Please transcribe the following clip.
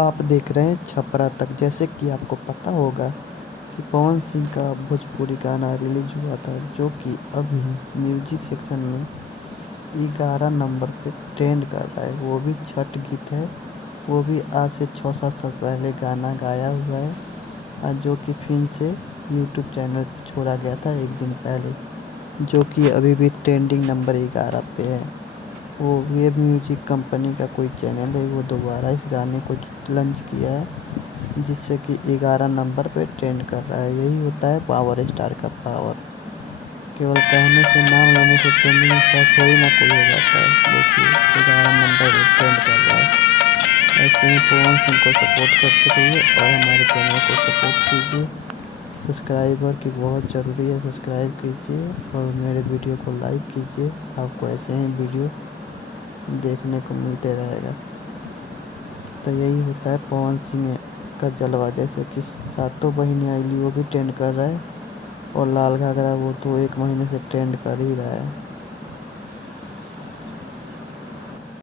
आप देख रहे हैं छपरा तक। जैसे कि आपको पता होगा कि पवन सिंह का भोजपुरी गाना रिलीज हुआ था, जो कि अभी म्यूजिक सेक्शन में 11 नंबर पे ट्रेंड कर रहा है। वो भी छठ गीत है। वो भी आज से 6-7 साल पहले गाना गाया हुआ है, जो कि फिर से यूट्यूब चैनल पे छोड़ा गया था एक दिन पहले, जो कि अभी भी ट्रेंडिंग नंबर 11 पे है। वो वेब म्यूजिक कंपनी का कोई चैनल है, वो दोबारा इस गाने को लॉन्च किया है, जिससे कि 11 नंबर पे ट्रेंड कर रहा है। यही होता है पावर स्टार का पावर। केवल कहने से, नाम लेने से ट्रेंडिंग स्टार थोड़ी ना कोई हो जाता है। देखिए, 11 नंबर पे ट्रेंड कर रहा है। ऐसे ही पवन सिंह को सपोर्ट करते रहिए और हमारे चैनल को सपोर्ट कीजिए। सब्सक्राइबर की बहुत ज़रूरी है, सब्सक्राइब कीजिए और मेरे वीडियो को लाइक कीजिए। आपको ऐसे ही वीडियो देखने को मिलते रहेगा। तो यही होता है पवन सिंह का जलवा। जैसे कि सातों बहिनी आईली, वो भी ट्रेंड कर रहा है, और लाल घाघरा वो तो 1 महीने से ट्रेंड कर ही रहा है।